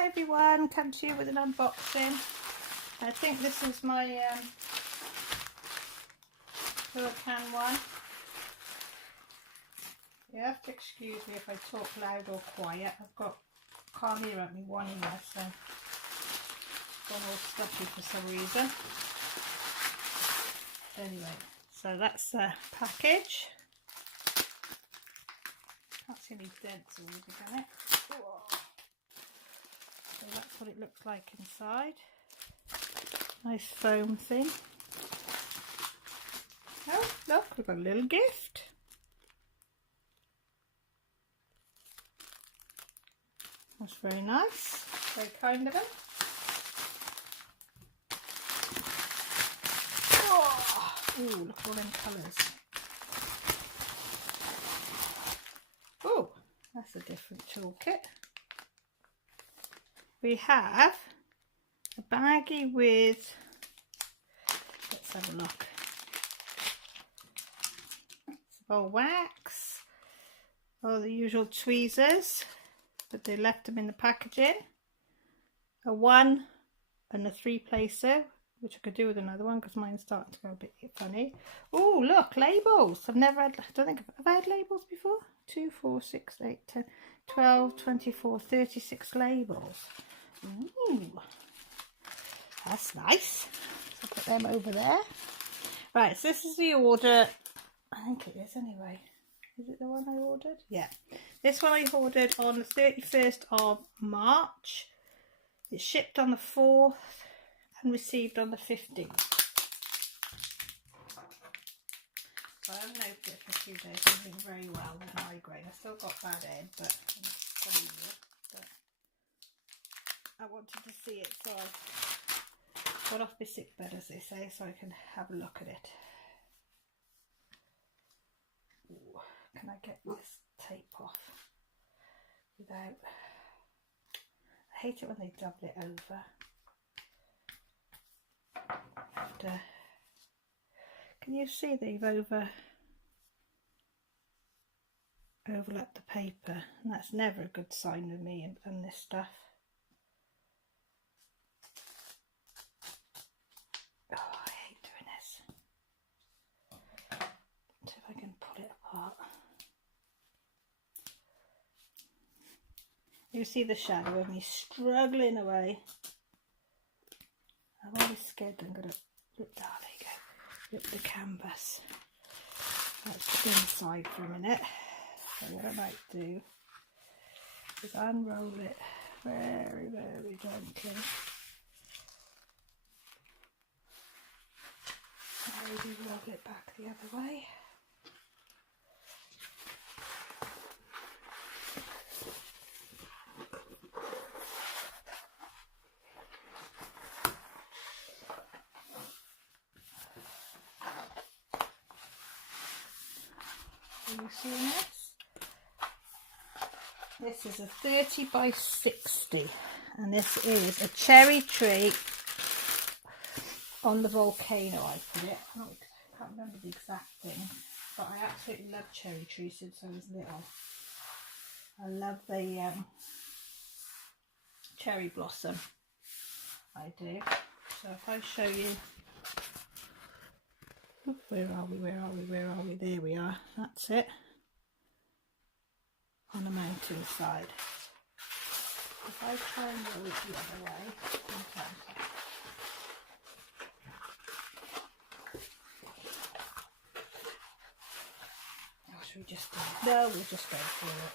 Hi everyone, come to you with an unboxing. I think this is my Huacan one. You have to excuse me if I talk loud or quiet. Can't hear out me one ear, so it's gone all stuffy for some reason. Anyway, so that's the package. Can't see any dents or anything on it. Whoa. So that's what it looks like inside. Nice foam thing. Oh, look, we've got a little gift. That's very nice. Very kind of him. Oh, look at all them colours. Oh, that's a different toolkit. We have a baggie with, let's have a look, some wax, all the usual tweezers, but they left them in the packaging, a 1 and a 3 placer, which I could do with another one because mine's starting to go a bit funny. Oh, look, labels. I've never had, I don't think, have I had labels before? 2, 4, 6, 8, 10, 12, 24, 36 labels. Ooh, that's nice. So put them over there. Right, so this is the order. I think it is anyway. Is it the one I ordered? Yeah. This one I ordered on the 31st of March. It's shipped on the 4th and received on the 15th. So I haven't opened it for a few days. I'm doing very well with migraine. I still got bad head, but I wanted to see it, so I got off my sick bed, as they say, so I can have a look at it. Ooh, can I get this tape off without? I hate it when they double it over. And, can you see they've overlapped the paper, and that's never a good sign with me and this stuff. Oh, I hate doing this. See if I can pull it apart. You see the shadow of me struggling away. I'm always scared that I'm going to rip, there you go, rip the canvas. That's inside for a minute. So what I might do is unroll it very, very gently. Maybe roll it back the other way. Are you seeing this? This is a 30 by 60, and this is a cherry tree on the volcano. I put it. I can't remember the exact thing, but I absolutely love cherry trees since I was little. I love the cherry blossom. I do. So if I show you, where are we? There we are. That's it. On the mountain side. If I try and roll it the other way, should we just do it? No, we'll just go through it.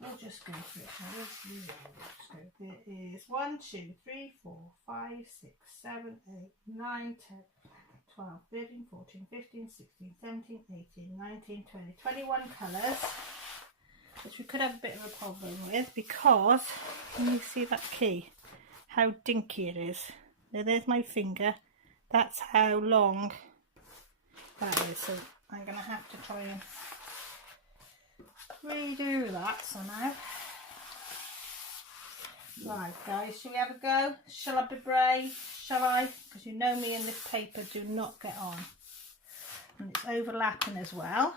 We'll just go through it. There is 1, 2, 3, 4, 5, 6, 7, 8, 9, 10, 12, 13, 14, 15, 16, 17, 18, 19, 20, 21 colours, which we could have a bit of a problem with because, can you see that key? How dinky it is. There's my finger. That's how long that is. So I'm going to have to try and redo that somehow. Right guys, shall we have a go? Shall I be brave? Shall I? Because you know me and this paper do not get on. And it's overlapping as well.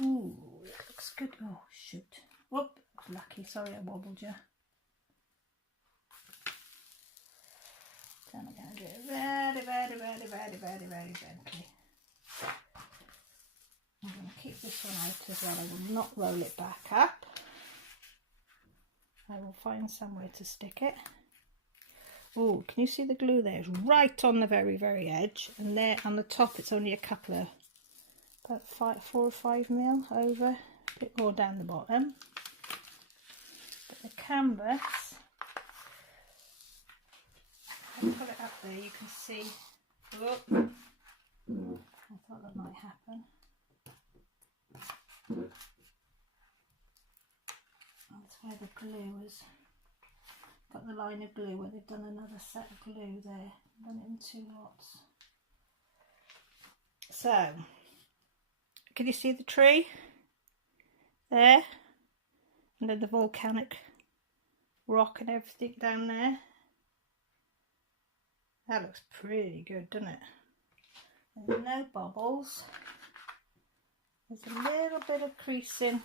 Ooh, that looks good. Oh, shoot. Whoop, lucky. Sorry I wobbled you. So I'm going to do it very gently. I'm going to keep this one out as well. I will not roll it back up. I will find somewhere to stick it. Oh, can you see the glue there? It's right on the very edge, and there on the top it's only a couple of, about 4 or 5 mil over, a bit more down the bottom. But the canvas, I'll put it up there, you can see. Oh, I thought that might happen. That's where the glue is. Got the line of glue where they've done another set of glue there. Done it in 2 lots. So, can you see the tree there? And then the volcanic rock and everything down there. That looks pretty good, doesn't it? There's no bubbles. There's a little bit of creasing.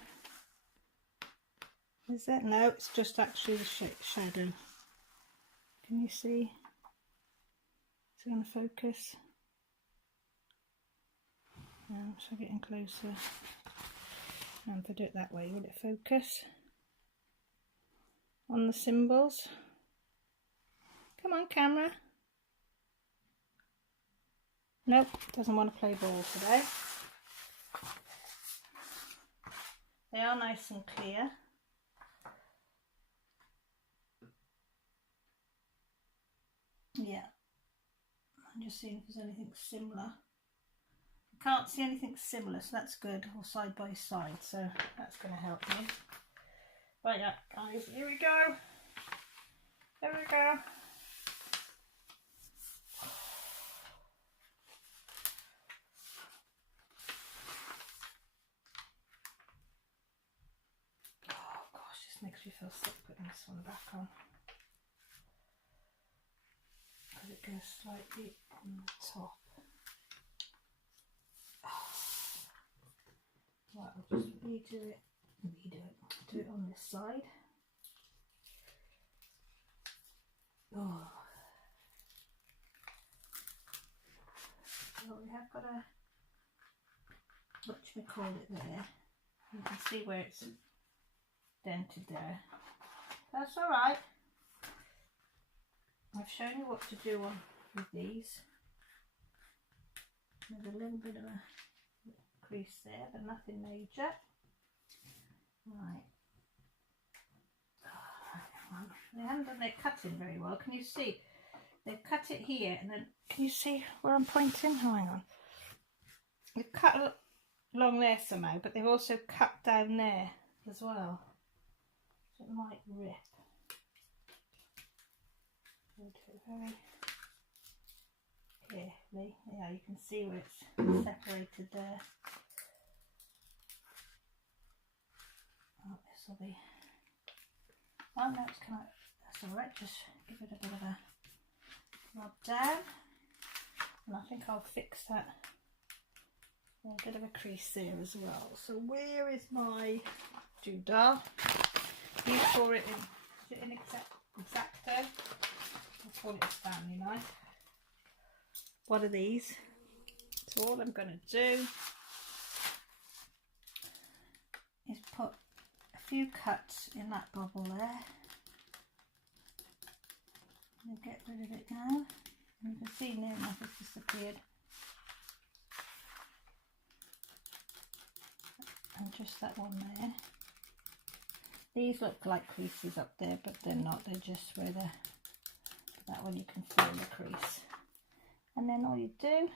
Is that? No, it's just actually the shadow. Can you see? Is it going to focus? No, so getting closer. And if I do it that way, will it focus on the symbols? Come on, camera. Nope, doesn't want to play ball today. They are nice and clear. Yeah, I'm just seeing if there's anything similar. I can't see anything similar, so that's good, or side by side, so that's going to help me. Right, yeah, guys, here we go. There we go. Oh gosh, this makes me feel sick putting this one back on. Because it goes slightly on the top. Right, I'll just redo it. Do it on this side. Oh. Well, we have got a, whatchamacallit there. You can see where it's dented there. That's alright. I've shown you what to do with these. There's a little bit of a crease there, but nothing major. Right. They haven't done their cutting very well. Can you see? They've cut it here, and then can you see where I'm pointing? Oh, hang on. They've cut along there somehow, but they've also cut down there as well. So it might rip. I'll do it very carefully. Yeah, you can see where it's separated there. Oh, this will be. Oh no, it's come out. That's alright, just give it a bit of a rub down. And I think I'll fix that. A bit of a crease there as well. So where is my doodah? You saw it in, is it an Exacto? I'll call it a Stanley knife. What are these? So all I'm going to do is put a few cuts in that bubble there. And get rid of it now. And you can see near enough it's disappeared. And just that one there. These look like creases up there, but they're not. They're just where that one you can feel the crease. And then all you do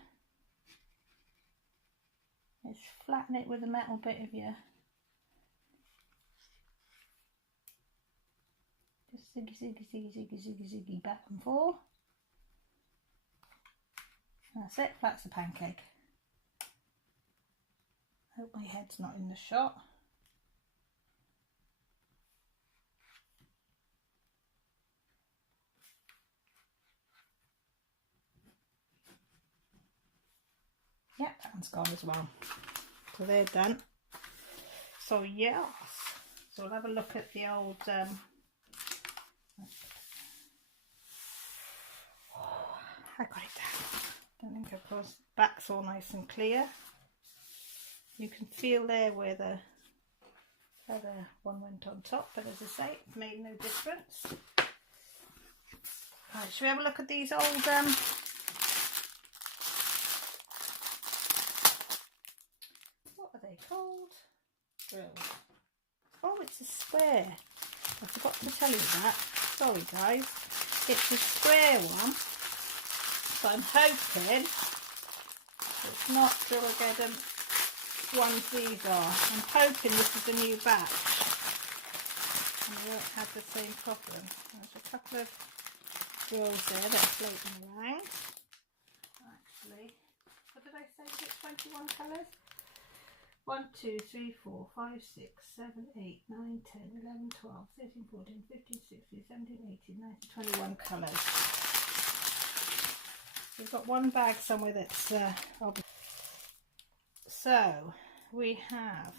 is flatten it with a metal bit of your, just ziggy back and forth. That's it, that's the pancake. Hope my head's not in the shot. Yep, that one's gone as well. So they're done. So yes, so we'll have a look at the old I got it down. Don't think of course back's all nice and clear. You can feel there where the other one went on top, but as I say, it made no difference. Right, shall we have a look at these old what are they called? Drills. Oh, it's a square. I forgot to tell you that. Sorry guys. It's a square one. But I'm hoping it's not Drillageddon ones these are. I'm hoping this is a new batch and we won't have the same problem. There's a couple of drills there that are floating around. Actually, what did I say? Is it 21 colours? 1, 2, 3, 4, 5, 6, 7, 8, 9, 10, 11, 12, 13, 14, 15, 16, 17, 18, 19, 21 colours. We've got one bag somewhere that's so we have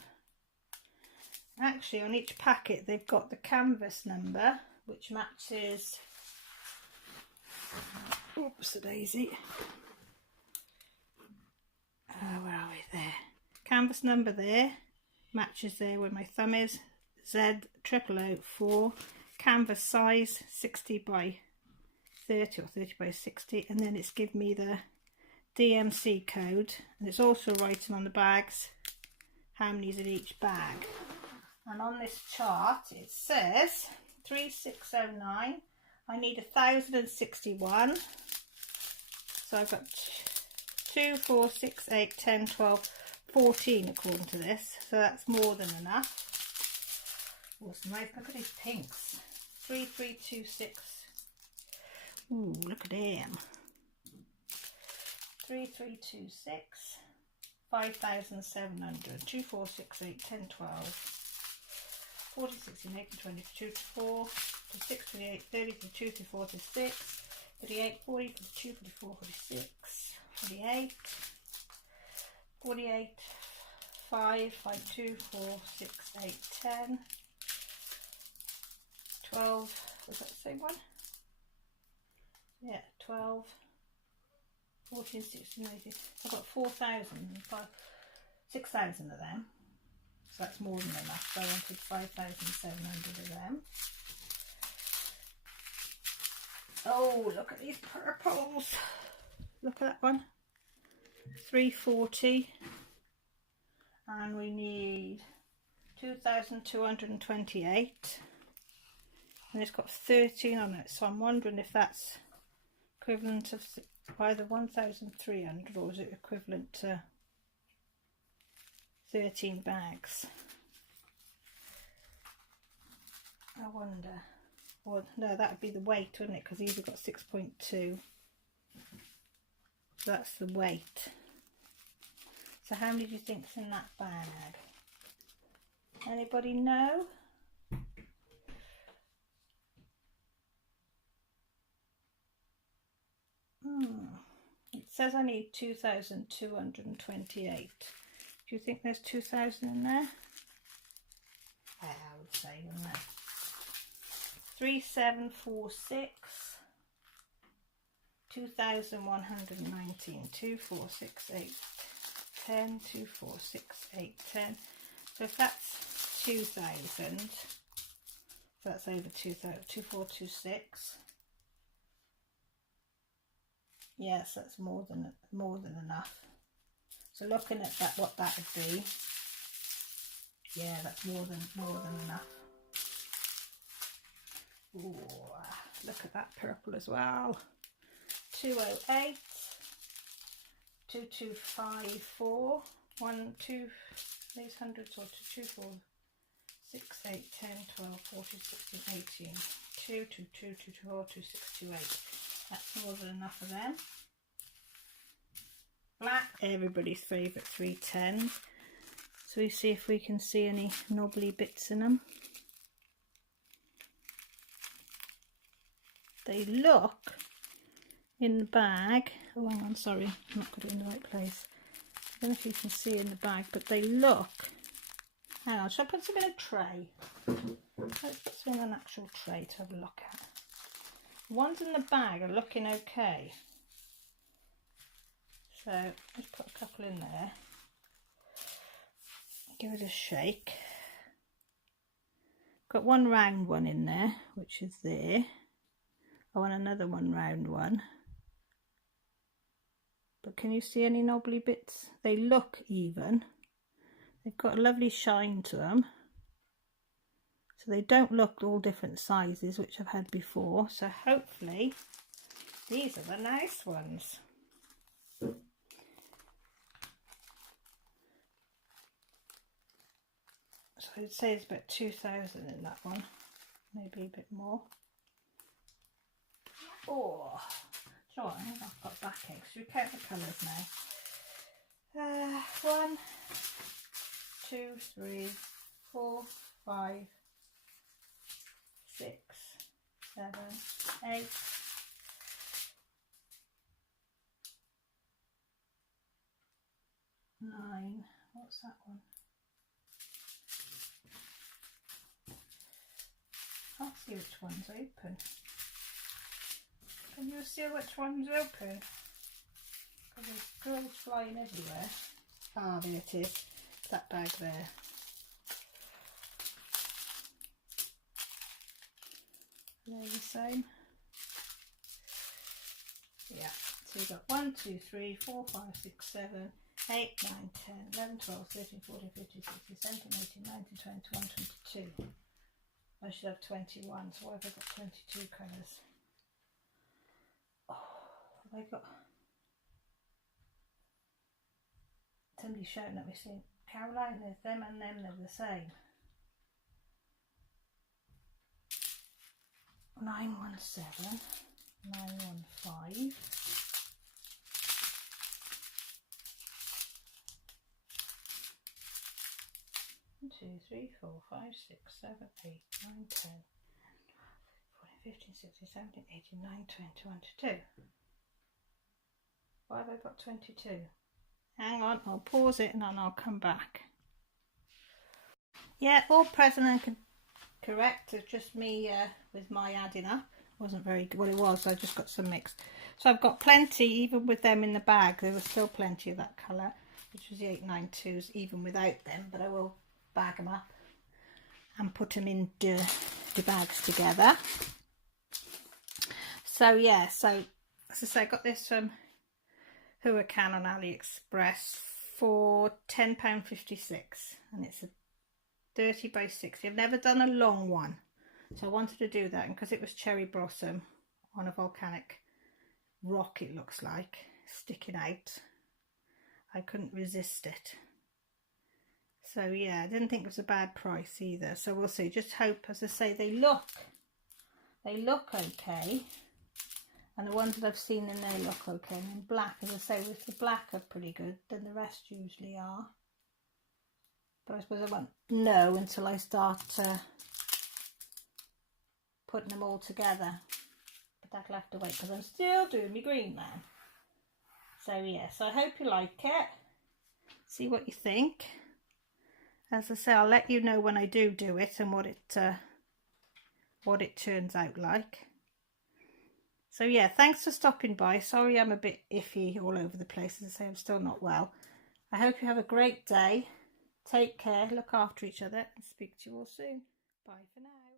actually on each packet they've got the canvas number which matches oops a daisy where are we there, canvas number there matches there where my thumb is, Z0004, canvas size 60 by 30 or 30 by 60, and then it's given me the DMC code, and it's also writing on the bags how many's in each bag. And on this chart it says 3609. I need 1061, so I've got 2, 4, 6, 8, 10, 12, 14 according to this, so that's more than enough. Awesome. Look at these pinks. 3326. Ooh, look at them. 3326, 5700, 2, 4, 6, 8, 10, 12, 14, 16, 18, 20, 22, 4, 26, 28, 30, 32, 34, 36, 38, 40, 42, 44, 46, 48, 48, 5, 5, 2, 4, 6, 8, 10, 12, was that the same one? Yeah, 12, 14, 16, 18, I've got 4,000, 6,000 of them, so that's more than enough, so I wanted 5,700 of them. Oh, look at these purples, look at that one, 340, and we need 2,228, and it's got 13 on it, so I'm wondering if that's equivalent of either 1,300 or is it equivalent to 13 bags. I wonder. Well, no, that would be the weight, wouldn't it? Because these have got 6.2. That's the weight. So how many do you think's in that bag? Anybody know? It says I need 2,228. Do you think there's 2,000 in there? I would say, wouldn't it? 3746, 2,119, 2, 4, 6, 8, 10, 2, 4, 6, 8, 10. So if that's 2,000, so that's over 2,000, 2426. Yes, that's more than enough. So looking at that, what that would be, yeah, that's more than enough. Ooh, look at that purple as well. 208, 2254, 1, 2, these hundreds or 2, 4, 6, 8, 10, 12, 14, 16, 18, 2, 2, 2, 2, 2, 4, 2, 6, 2, 8. That's more than enough of them. Black, everybody's favourite 310. So we see if we can see any knobbly bits in them. They look in the bag. Oh, hang on, sorry, I've not got it in the right place. I don't know if you can see in the bag, but they look Hang on, shall I put some in a tray? Let's put some in an actual tray to have a look at. The ones in the bag are looking okay. So let's put a couple in there. Give it a shake. Got one round one in there, which is there. I want another one round one. But can you see any knobbly bits? They look even. They've got a lovely shine to them. So they don't look all different sizes, which I've had before. So hopefully these are the nice ones. So I'd say it's about 2,000 in that one, maybe a bit more. Oh, so I think I've got backache. Should we count the colours now? 1, 2, 3, 4, 5, 6, 7, 8. 9. What's that one? I can't see which one's open. Can you see which one's open? Because there's girls flying everywhere. Ah, there it is. That bag there. They're the same. Yeah. So you've got 1, 2, 3, 4, 5, 6, 7, 8, 9, 10, 11, 12, 13, 14, 15, 16, 17, 18, 19, 20, 21, 22. I should have 21, so why have I got 22 colours? Oh, have I got... Somebody's shouting at me saying, Caroline, there's them and them, they're the same. 917, 915. 1, 2, 3, 4, 5, 6, 7, 8, 9, 10, 14, 15, 16, 17, 18, 19, 20, 22. Why have I got 22? Hang on, I'll pause it and then I'll come back. Yeah, all present and correct. It's just me with my adding up. Wasn't very good. Well, it was. I just got some mixed. So I've got plenty, even with them in the bag. There was still plenty of that colour, which was the 892s, even without them. But I will bag them up and put them in the bags together. So yeah, so as I say, I got this from Huacan on AliExpress for £10.56, and it's a 30 by 60. I've never done a long one, so I wanted to do that, and because it was cherry blossom on a volcanic rock, it looks like sticking out, I couldn't resist it. So yeah, I didn't think it was a bad price either. So we'll see. Just hope, as I say, they look okay. And the ones that I've seen in there look okay. And in black, as I say, with the black are pretty good, then the rest usually are. But I suppose I won't know until I start putting them all together. But that'll have to wait because I'm still doing my green man. So yeah, so I hope you like it. See what you think. As I say, I'll let you know when I do it and what it turns out like. So yeah, thanks for stopping by. Sorry I'm a bit iffy all over the place. As I say, I'm still not well. I hope you have a great day. Take care, look after each other, and speak to you all soon. Bye for now.